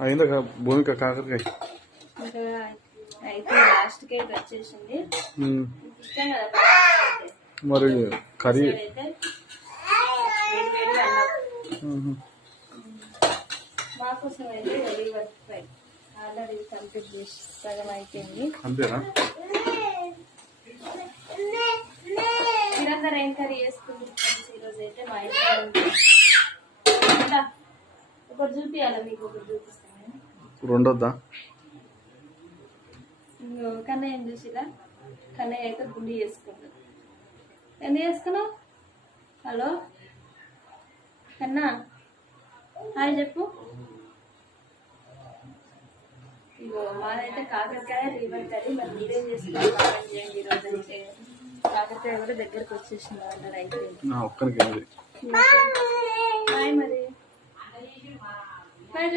అయిందా భూమిక కాకరకాయ. మరి కర్రీ? అంతేనా? మీరందరూ ఏం కర్రీ చేసుకుంది ఈరోజు అయితే మా ఇంట్లో ఒకటి చూపియాలా మీకు? ఒకటి చూపిస్తాను రెండొద్దా? కన్నయ్య ఏం చూసిరా కన్నయ్య అయితే గుండి చేసుకుంటాడు ఎందుకు చేసుకున్నావు? హలో? కన్నా? హాయ్ చెప్పు. ఇగో మాదైతే కాకరకాయ లివర్ కర్రీ. మరి మీరేం చేసుకున్నారు? కామెంట్ చేయండి ఈరోజు అయితే కాకరకాయ కూడా దగ్గరకు వచ్చేసింది అన్నారు అయిపోయింది నా ఒక్కరికి ఏంది హాయ్ మరి. హాయ్